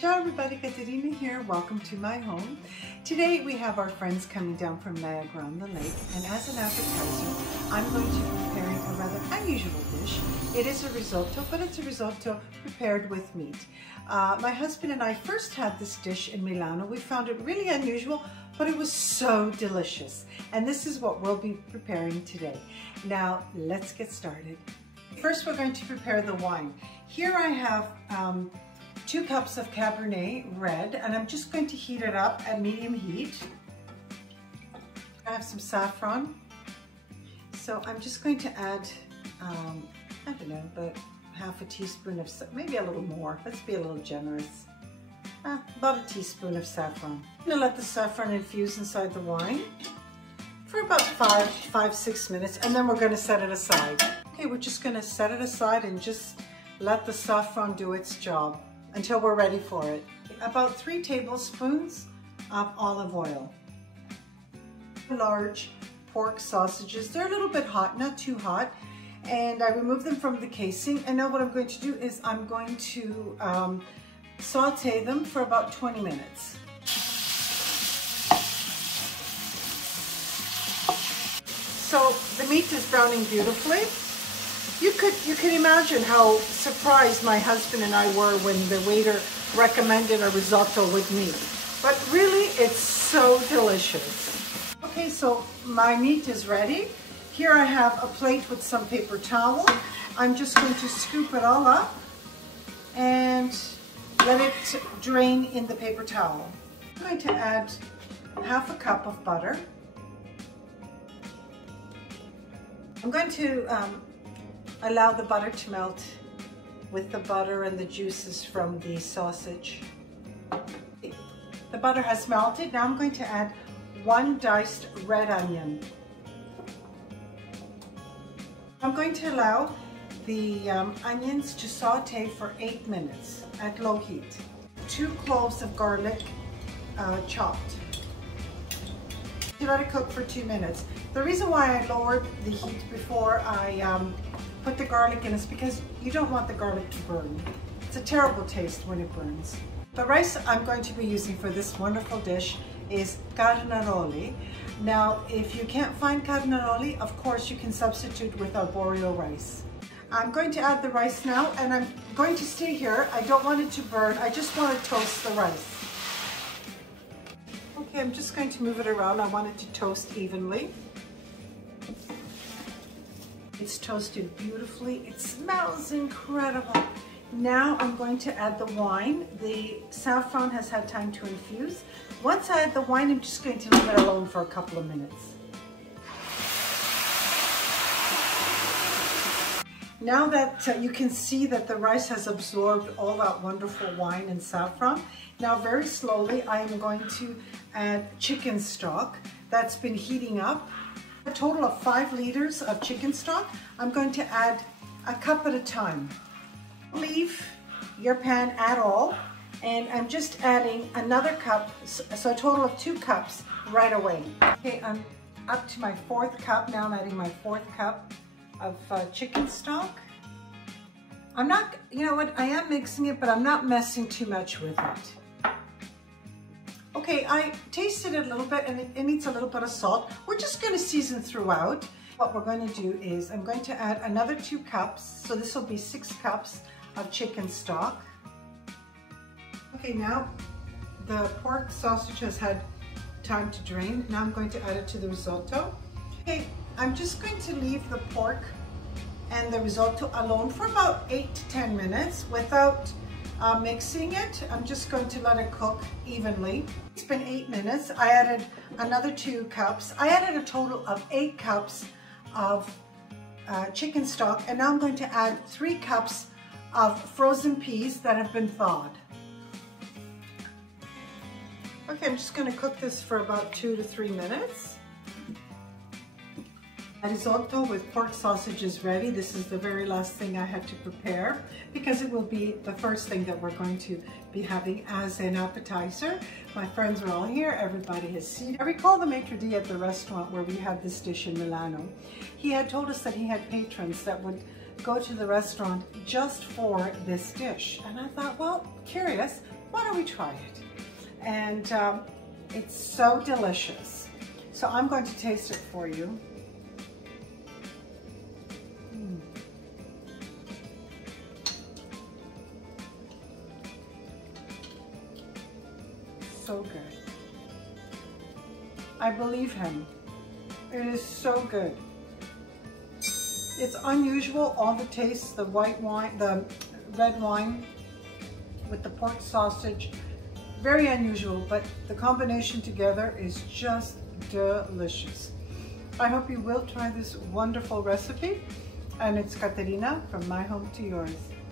Ciao everybody, Caterina here. Welcome to my home. Today we have our friends coming down from Niagara on the lake, and as an appetizer I'm going to be preparing a rather unusual dish. It is a risotto, but it's a risotto prepared with meat. My husband and I first had this dish in Milano. We found it really unusual, but it was so delicious. And this is what we'll be preparing today. Now let's get started. First we're going to prepare the wine. Here I have 2 cups of Cabernet red, and I'm just going to heat it up at medium heat. I have some saffron, so I'm just going to add, I don't know, about half a teaspoon of, maybe a little more, let's be a little generous, about a teaspoon of saffron. I'm going to let the saffron infuse inside the wine for about 5-6 minutes, and then we're going to set it aside. Okay, we're just going to set it aside and just let the saffron do its job until we're ready for it. About 3 tablespoons of olive oil. Large pork sausages. They're a little bit hot, not too hot. And I remove them from the casing. And now what I'm going to do is I'm going to saute them for about 20 minutes. So the meat is browning beautifully. You can imagine how surprised my husband and I were when the waiter recommended a risotto with meat. But really, it's so delicious. Okay, so my meat is ready. Here I have a plate with some paper towel. I'm just going to scoop it all up and let it drain in the paper towel. I'm going to add half a cup of butter. I'm going to allow the butter to melt with the butter and the juices from the sausage. The butter has melted. Now I'm going to add 1 diced red onion. I'm going to allow the onions to saute for 8 minutes at low heat. 2 cloves of garlic chopped. Let it cook for 2 minutes. The reason why I lowered the heat before I put the garlic in is because you don't want the garlic to burn. It's a terrible taste when it burns. The rice I'm going to be using for this wonderful dish is carnaroli. Now, if you can't find carnaroli, of course you can substitute with arborio rice. I'm going to add the rice now, and I'm going to stay here. I don't want it to burn. I just want to toast the rice. Okay, I'm just going to move it around. I want it to toast evenly. It's toasted beautifully. It smells incredible. Now I'm going to add the wine. The saffron has had time to infuse. Once I add the wine, I'm just going to leave it alone for a couple of minutes. Now that you can see that the rice has absorbed all that wonderful wine and saffron, now very slowly I am going to add chicken stock that's been heating up. A total of 5 liters of chicken stock. I'm going to add a cup at a time. Leave your pan at all, and I'm just adding another cup, so a total of 2 cups right away. Okay, I'm up to my 4th cup. Now I'm adding my 4th cup of chicken stock. I'm not, you know what, I am mixing it, but I'm not messing too much with it. Okay, I tasted it a little bit, and it needs a little bit of salt. We're just going to season throughout. What we're going to do is I'm going to add another 2 cups, so this will be 6 cups of chicken stock. Okay, now the pork sausage has had time to drain. Now I'm going to add it to the risotto. Okay, I'm just going to leave the pork and the risotto alone for about 8 to 10 minutes without mixing it. I'm just going to let it cook evenly. It's been 8 minutes. I added another 2 cups. I added a total of 8 cups of chicken stock, and now I'm going to add 3 cups of frozen peas that have been thawed. Okay, I'm just going to cook this for about 2 to 3 minutes. Risotto with pork sausage is ready. This is the very last thing I had to prepare because it will be the first thing that we're going to be having as an appetizer. My friends are all here. Everybody has seen. I recall the maitre d' at the restaurant where we had this dish in Milano. He had told us that he had patrons that would go to the restaurant just for this dish. And I thought, well, curious, why don't we try it? And it's so delicious. So I'm going to taste it for you. So good. I believe him. It is so good. It's unusual, all the tastes, the white wine, the red wine with the pork sausage. Very unusual, but the combination together is just delicious. I hope you will try this wonderful recipe. And it's Katerina from My Home to Yours.